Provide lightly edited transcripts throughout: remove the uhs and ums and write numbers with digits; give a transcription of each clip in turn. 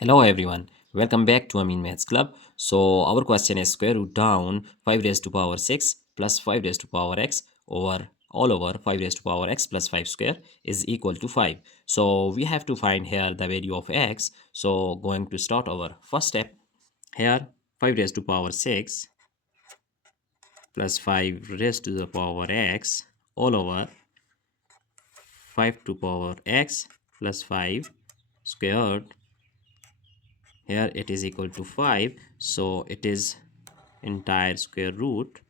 Hello everyone, welcome back to Amin Maths Club. So our question is square root down 5 raised to power 6 plus 5 raised to power x over all over 5 raised to power x plus 5 square is equal to 5. So we have to find here the value of x. So going to start our first step. Here 5 raised to power 6 plus 5 raised to the power x all over 5 to power x plus 5 squared. Here it is equal to 5, so it is entire square root.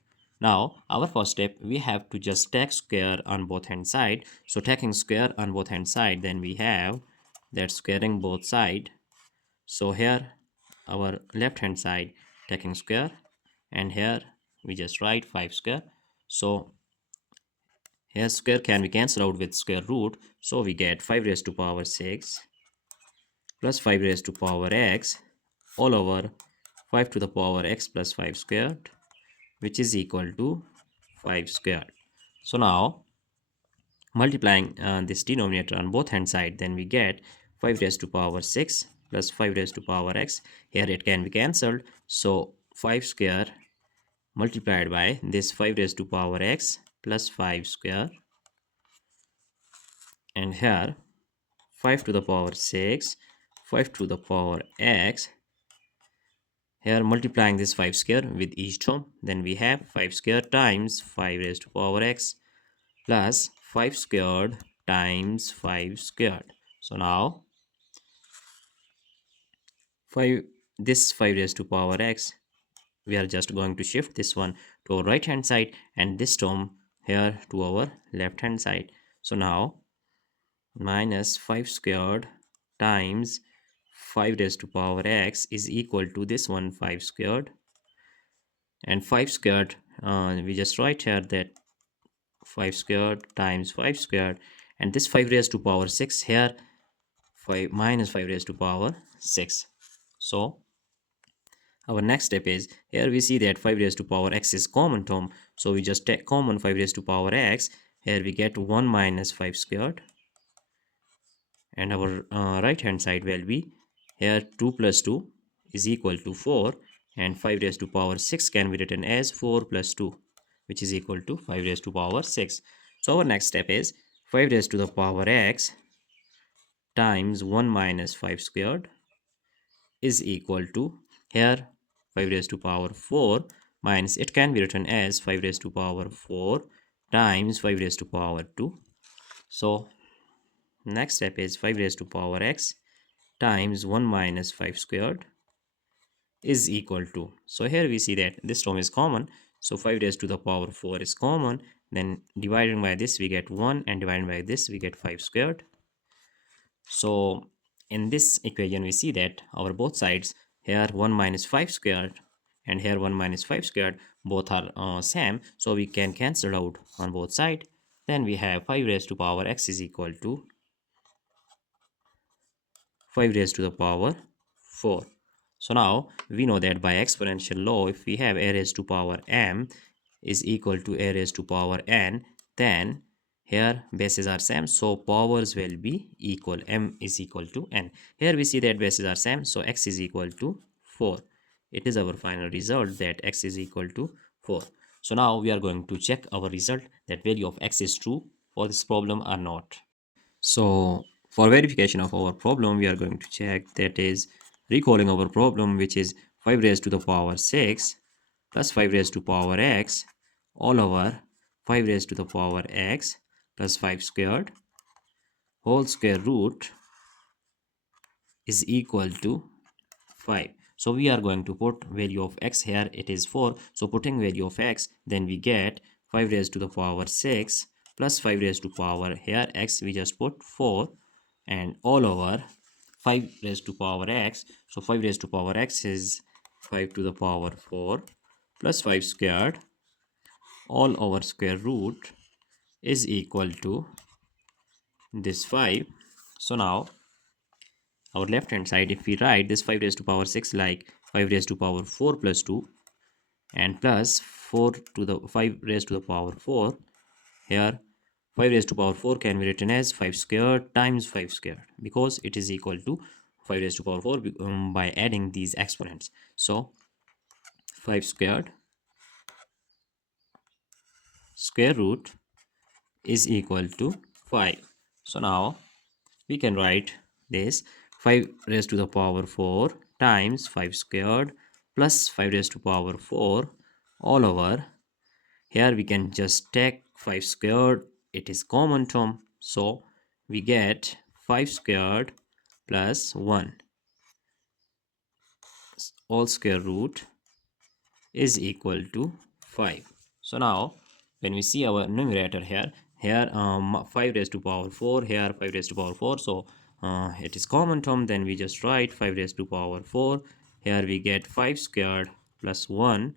Now our first step, we have to just take square on both hand side. So taking square on both hand side, then we have that squaring both side. So here our left hand side taking square, and here we just write 5 square. So here square can be cancelled out with square root, so we get 5 raised to power 6 plus 5 raised to power x all over 5 to the power x plus 5 squared, which is equal to 5 squared. So now multiplying this denominator on both hand side, then we get 5 raised to power 6 plus 5 raised to power x. Here it can be cancelled, so 5 square multiplied by this 5 raised to power x plus 5 square, and here 5 to the power 6, 5 to the power x. Here multiplying this 5 square with each term, then we have 5 square times 5 raised to power x plus 5 squared times 5 squared. So now 5 raised to power x, we are just going to shift this one to our right hand side and this term here to our left hand side. So now minus 5 squared times 5 raised to power x is equal to this one 5 squared, and 5 squared we just write here that 5 squared times 5 squared, and this 5 raised to power 6 here 5 minus 5 raised to power 6. So our next step is, here we see that 5 raised to power x is common term, so we just take common 5 raised to power x. Here we get 1 minus 5 squared, and our right hand side will be here 2 plus 2 is equal to 4, and 5 raised to power 6 can be written as 4 plus 2, which is equal to 5 raised to power 6. So our next step is 5 raised to the power x times 1 minus 5 squared is equal to, here 5 raised to power 4 minus, it can be written as 5 raised to power 4 times 5 raised to power 2. So next step is 5 raised to power x times 1 minus 5 squared is equal to, so here we see that this term is common, so 5 raised to the power 4 is common, then dividing by this we get 1, and dividing by this we get 5 squared. So in this equation we see that our both sides, here 1 minus 5 squared and here 1 minus 5 squared, both are same, so we can cancel out on both sides. Then we have 5 raised to power x is equal to 5 raised to the power 4. So now we know that by exponential law, if we have a raised to power m is equal to a raised to power n, then here bases are same, so powers will be equal. M is equal to n. Here we see that bases are same, so x is equal to 4. It is our final result that x is equal to 4. So now we are going to check our result, that value of x is true for this problem or not. So for verification of our problem, we are going to check, that is recalling our problem, which is 5 raised to the power 6 plus 5 raised to power x all over 5 raised to the power x plus 5 squared whole square root is equal to 5. So we are going to put value of x here, it is 4. So putting value of x, then we get 5 raised to the power 6 plus 5 raised to power, here x we just put 4, and all over 5 raised to power x. So 5 raised to power x is 5 to the power 4 plus 5 squared all over square root is equal to this 5. So now our left hand side, if we write this 5 raised to power 6 like 5 raised to power 4 plus 2 and plus 4 to the 5 raised to the power 4, here 5 raised to power 4 can be written as 5 squared times 5 squared, because it is equal to 5 raised to power 4 by adding these exponents. So 5 square root is equal to 5. So now we can write this 5 raised to the power 4 times 5 squared plus 5 raised to power 4 all over. Here we can just take 5 squared, it is common term, so we get 5 squared plus 1 all square root is equal to 5. So now when we see our numerator here 5 raised to power 4, here 5 raised to power 4, so it is common term, then we just write 5 raised to power 4. Here we get 5 squared plus 1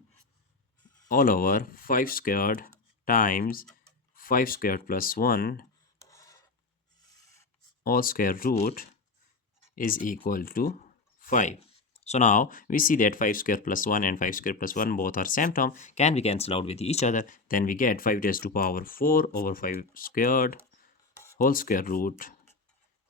all over 5 squared times 5 squared plus 1 all square root is equal to 5. So now we see that 5 square plus 1 and 5 square plus 1 both are same term, can be cancelled out with each other. Then we get 5 raised to power 4 over 5 squared whole square root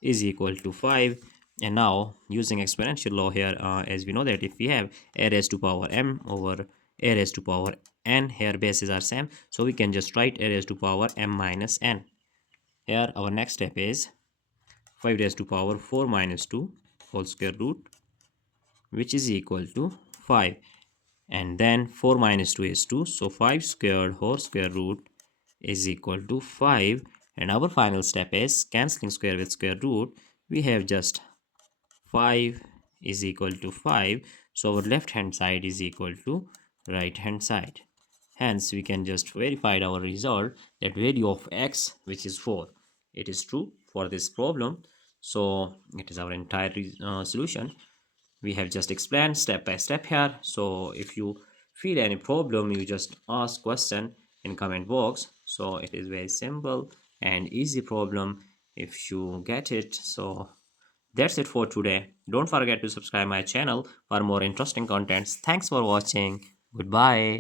is equal to 5. And now using exponential law here, as we know that if we have a raised to power m over a raised to power n, here bases are same, so we can just write a raised to power m minus n. Here our next step is 5 raised to power 4 minus 2 whole square root, which is equal to 5. And then 4 minus 2 is 2, so 5 squared whole square root is equal to 5. And our final step is cancelling square with square root. We have just 5 is equal to 5, so our left hand side is equal to right hand side. Hence we can just verify our result that value of x, which is 4, it is true for this problem. So it is our entire solution. We have just explained step by step here. So if you feel any problem, you just ask question in comment box. So it is very simple and easy problem if you get it. So that's it for today. Don't forget to subscribe my channel for more interesting contents. Thanks for watching. Goodbye.